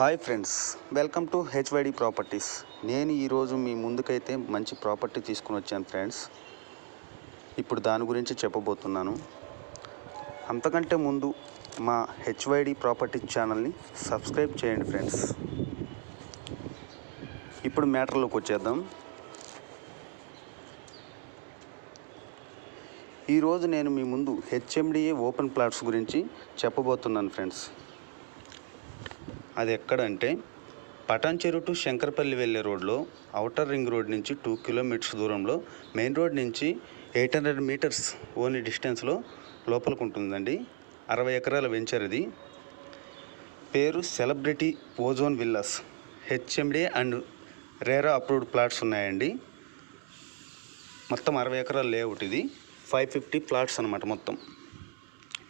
Hi friends, welcome to HYD properties. నేను ఈరోజు మీ ముందుకైతే మంచి ప్రాపర్టీ తీసుకుని వచ్చాను ఫ్రెండ్స్. ఇప్పుడు దాని గురించి చెప్పబోతున్నాను. అంతకంటే ముందు మా హెచ్వైడి ప్రాపర్టీ ఛానల్ని సబ్స్క్రైబ్ చేయండి ఫ్రెండ్స్. ఇప్పుడు మ్యాటర్లోకి వచ్చేద్దాం. ఈరోజు నేను మీ ముందు హెచ్ఎండిఏ ఓపెన్ ప్లాట్స్ గురించి చెప్పబోతున్నాను ఫ్రెండ్స్. అది ఎక్కడంటే పటాన్చెరు టు శంకరపల్లి వెళ్ళే రోడ్లో ఔటర్ రింగ్ రోడ్ నుంచి 2 కిలోమీటర్స్ దూరంలో, మెయిన్ రోడ్ నుంచి 800 మీటర్స్ ఓన్లీ డిస్టెన్స్లో లోపలికి ఉంటుందండి. 60 ఎకరాల వెంచర్ ఇది. పేరు celebrity ozone villas. HMDA and RERA approved plots ఉన్నాయండి. మొత్తం 60 ఎకరాల లేఅవుట్ ఇది. 550 ప్లాట్స్ అన్నమాట మొత్తం.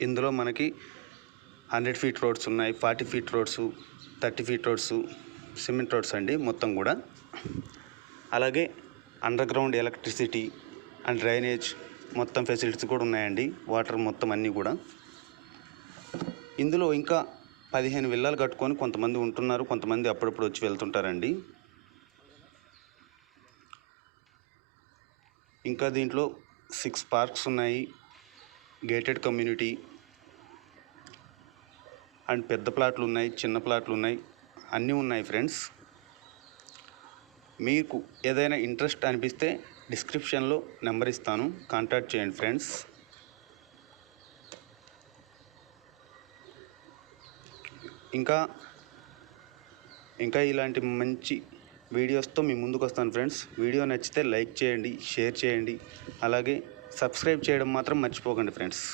ఇందులో మనకి 100 ఫీట్ రోడ్స్ ఉన్నాయి, 40 feet roads, 30 feet roads, cement roads అండి మొత్తం కూడా. అలాగే under ground electricity and drainage మొత్తం ఫెసిలిటీస్ కూడా ఉన్నాయండి. వాటర్ మొత్తం అన్నీ కూడా. ఇందులో ఇంకా 15 విల్లాలు కట్టుకొని కొంతమంది ఉంటున్నారు, కొంతమంది అప్పుడప్పుడు వచ్చి వెళ్తుంటారండి. ఇంకా దీంట్లో 6 పార్క్స్ ఉన్నాయి, గేటెడ్ కమ్యూనిటీ అండ్ పెద్ద ప్లాట్లు ఉన్నాయి, చిన్న ప్లాట్లు ఉన్నాయి, అన్నీ ఉన్నాయి ఫ్రెండ్స్. మీకు ఏదైనా ఇంట్రెస్ట్ అనిపిస్తే డిస్క్రిప్షన్లో నెంబర్ ఇస్తాను, కాంటాక్ట్ చేయండి ఫ్రెండ్స్. ఇంకా ఇలాంటి మంచి వీడియోస్తో మీ ముందుకు వస్తాను ఫ్రెండ్స్. వీడియో నచ్చితే లైక్ చేయండి, షేర్ చేయండి, అలాగే సబ్స్క్రైబ్ చేయడం మాత్రం మర్చిపోకండి ఫ్రెండ్స్.